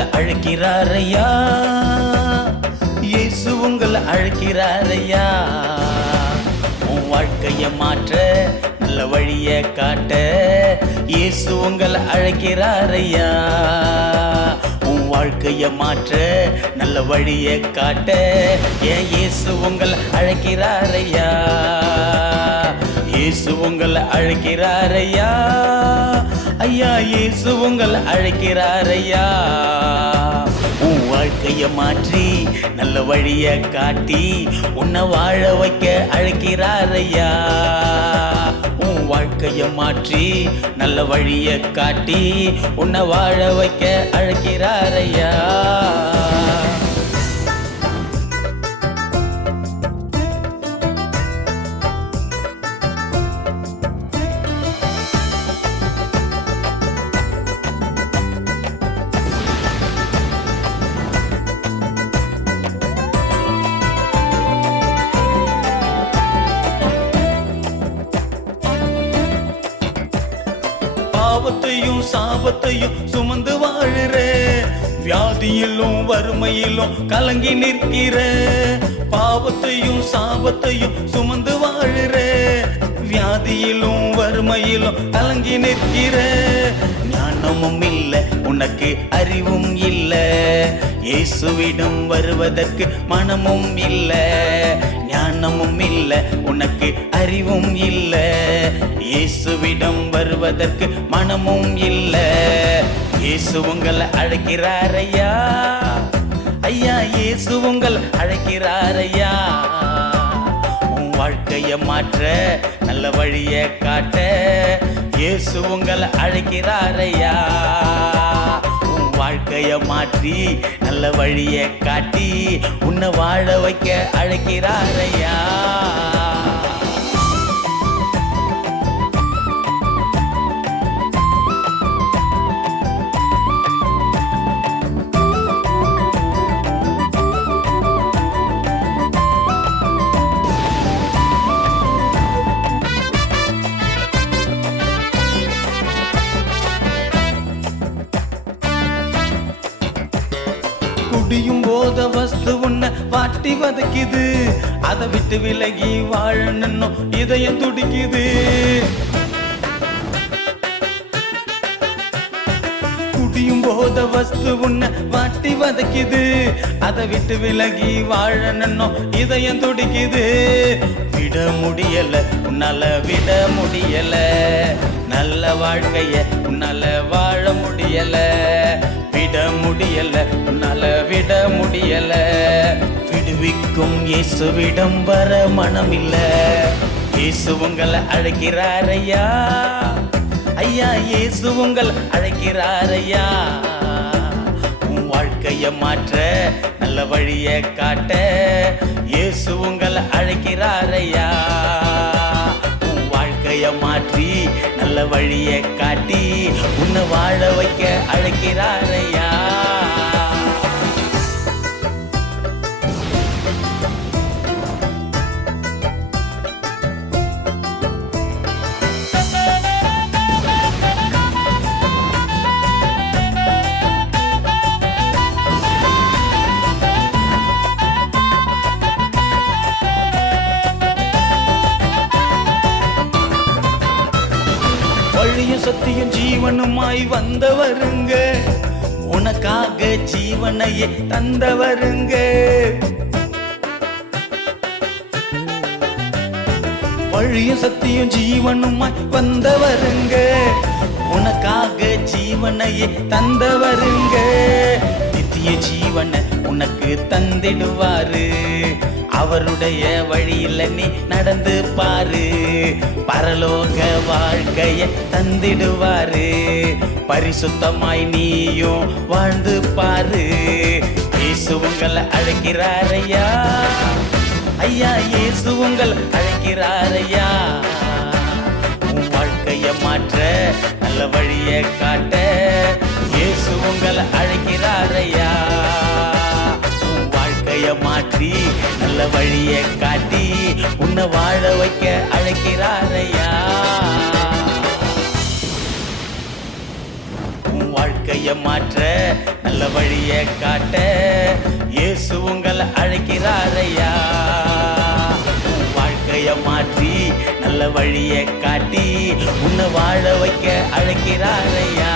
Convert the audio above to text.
உங்களை அழைக்கிறாரையா, இயேசு உங்களை அழைக்கிறாரையா. உன் வாழ்க்கைய மாற்ற நல்ல வழிய காட்ட இயேசு உங்களை அழைக்கிறாரையா. உன் வாழ்க்கைய மாற்ற நல்ல வழிய காட்ட ஏன் இயேசு உங்களை அழைக்கிறாரையா. இயேசு உங்களை அழைக்கிறாரையா ஐயா, இயேசு உங்களை அழைக்கிறாரையா. உன் வாழ்க்கைய மாற்றி நல்ல வழிய காட்டி உன்னை வாழ வைக்க அழைக்கிறாரையா. உன் வாழ்க்கைய மாற்றி நல்ல வழிய காட்டி உன்னை வாழ வைக்க அழைக்கிறாரையா. பாவத்தையும் சாபத்தையும் சுமந்து வாழுற, வியாதியிலும் வறுமையிலும் கலங்கி நிற்கிற. பாவத்தையும் சாபத்தையும் சுமந்து வாழுற, வியாதியிலும் வறுமையிலும் கலங்கி நிற்கிற. ஞானமும் இல்லை உனக்கு அறிவும் இல்லை, இயேசுவிடம் வருவதற்கு மனமும் இல்லை. ஞானமும் இல்லை உனக்கு அறிவும் இல்லை, இயேசுவிடம் வருவதற்கு மனமும் இல்லை. இயேசு உங்களை அழைக்கிறாரையா ஐயா, இயேசு உங்களை அழைக்கிறாரையா. உன் வாழ்க்கைய மாற்ற நல்ல வழிய காட்ட இயேசு உங்களை அழைக்கிறாரையா. உன் வாழ்க்கைய மாற்றி நல்ல வழிய காட்டி உன்னை வாழ வைக்க அழைக்கிறாரையா. குடியும் போத வஸ்து உன்னை வாட்டி வதைக்குது, அதை விட்டு விலகி வாழணும் இதயம் துடிக்குது. குடியும் போத வஸ்து உன்னை வாட்டி வதைக்குது, அதை விட்டு விலகி வாழணும் இதயம் துடிக்குது. விட முடியல உன்னால, விட முடியல நல்ல வாழ்க்கைய உன்னால வாழ முடியல. விட முடியல உன்னால, விட முடியல. விடுவிக்கும் இயேசுவிடம் வர மனமில்ல. இயேசு உங்களை அழைக்கிறாரையா ஐயா, இயேசு உங்களை அழைக்கிறாரையா. உன் வாழ்க்கைய மாற்ற நல்ல வழிய காட்ட இயேசு உங்களை அழைக்கிறாரையா. உன் வாழ்க்கைய மாற்றி நல்ல வழிய காட்டி உன்னை வாழ வைக்க அழைக்கிறாரையா. வழியும் சத்தியும் ஜீவனுமாய் வந்தவருங்க, உனக்காக ஜீவனையே தந்தவருங்க. வழியும் சத்தியும் ஜீவனுமாய் வந்தவருங்க, உனக்காக ஜீவனையே தந்தவருங்க. நித்திய ஜீவனை உனக்கு தந்திடுவாரு, அவருடைய வழியில நீ நடந்து பாரு. பரலோக வாழ்க்கைய தந்திடுவாரு, பரிசுத்தமாய் நீயும் வாழ்ந்து பாரு. இயேசு உங்களை அழைக்கிறாரையா ஐயா, இயேசு உங்களை அழைக்கிறாரையா. உன் வாழ்க்கைய மாற்ற நல்ல வழிய காட்ட இயேசு உங்களை அழைக்கிறாரையா. மாற்றி நல்ல வழிய காட்டி உன்னை வாழ வைக்க அழைக்கிறாரையா. உன் வாழ்க்கைய மாற்ற நல்ல வழி வழிய காட்ட இயேசு உங்களை அழைக்கிறாரையா. உன் வாழ்க்கைய மாற்றி நல்ல வழிய காட்டி உன்னை வாழ வைக்க அழைக்கிறாரையா.